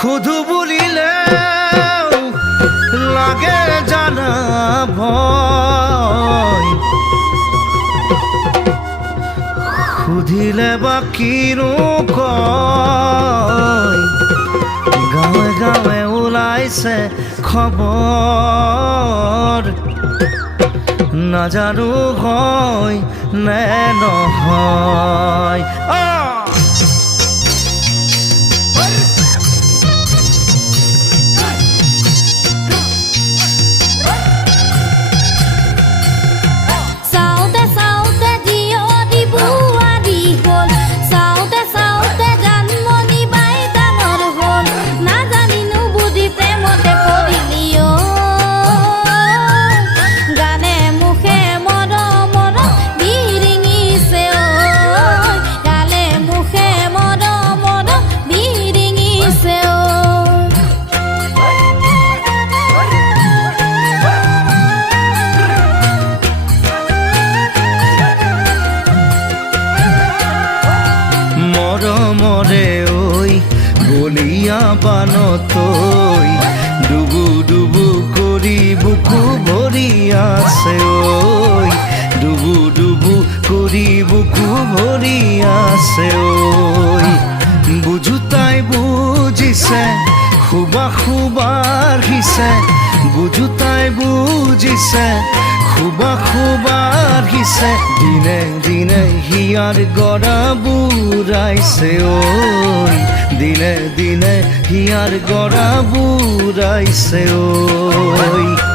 শুধু বুলিলে লাগে জানা ভয় সুধিলে বা কিনো কয় গাঁৱে গাঁৱে ওলাইছে খবৰ নাজানো হয় নে নহয় মৰমৰে ঐ বলিয়া বানতৈ ডুবু ডুবু কৰি বুকু ভৰি আছে ঐ ডুবু ডুবু কৰি বুকু ভৰি আছে ঐ বুজো তাই বুজিছে খুবা খুবাৰ হিছে বুজো তাই বুজিছে খুবা খুবাৰ হিছে দিনে দিনে হিয়াৰ গৰা বুঢ়াইছে ঐ দিনে দিনে হিয়াৰ গৰা বুঢ়াইছে ঐ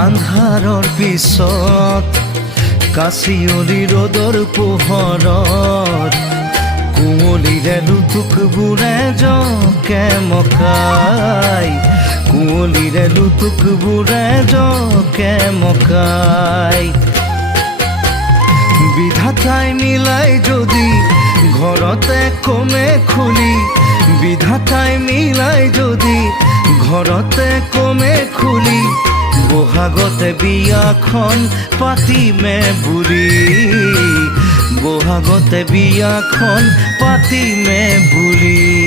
আন্ধাৰৰ পিছত কাচিয়লি ৰ'দৰ পোহৰত কুঁৱলীৰে লুটুকবোৰে জকে মকাই কুঁৱলীৰে লুটুকবোৰে জকে মকাই বিধাতাই মিলাই যদি ঘৰতে কমে খুলি বিধাতাই মিলাই যদি ঘৰতে কমে খুলি বহাগতে বিয়াখন পাতিমে বুলি বহাগতে বিয়াখন পাতিমে বুলি